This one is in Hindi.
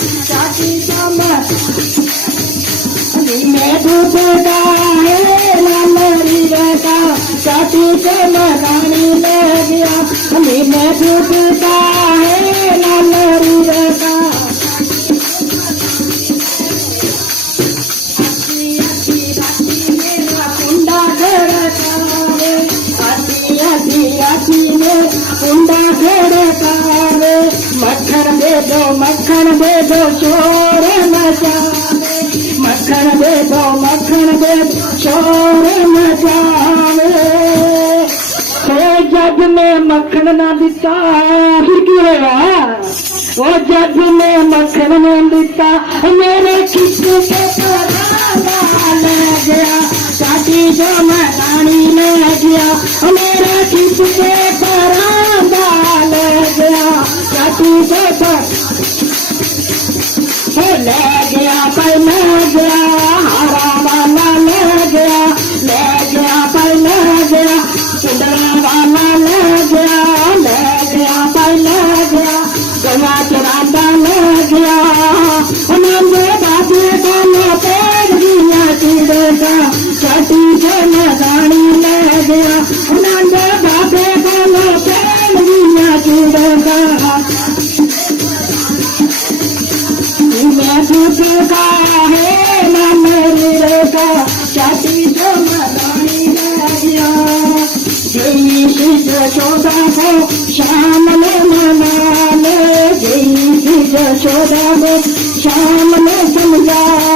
चाची मैं दूध का है लालरी का चाची चमकानी ले गया मैं दूध का है लालरी का कुंडा खड़कावे आती मेरा कुंडा खड़कावे मक्खन दे दो शोर मचावे मक्खन दे दो शोर मचावे जज ने मक्खन ना दिता फिर क्यों होगा वो जज ने मक्खन ना दिता मेरे किस्से के ले गया चाची जो मकानी ले गया मेरा किस्से ले गया चाची जो ले गया पर ले गया हरा वाला ले गया पर ले गया कुंडला वाला ले गया पर ले गया गंगा चराता ले गया नंदे बाबे दोनों पेड़ दिया चिड़ेगा चाटी जन गाड़ी ले गया नंदे बाबे दोनों पेड़ दिया चिड़ेगा मैं दूध का है ना मेरी रेखा चाची जो गाड़ी ले गया यशोदा को श्याम ने मना ले यशोदा को श्याम ने समझा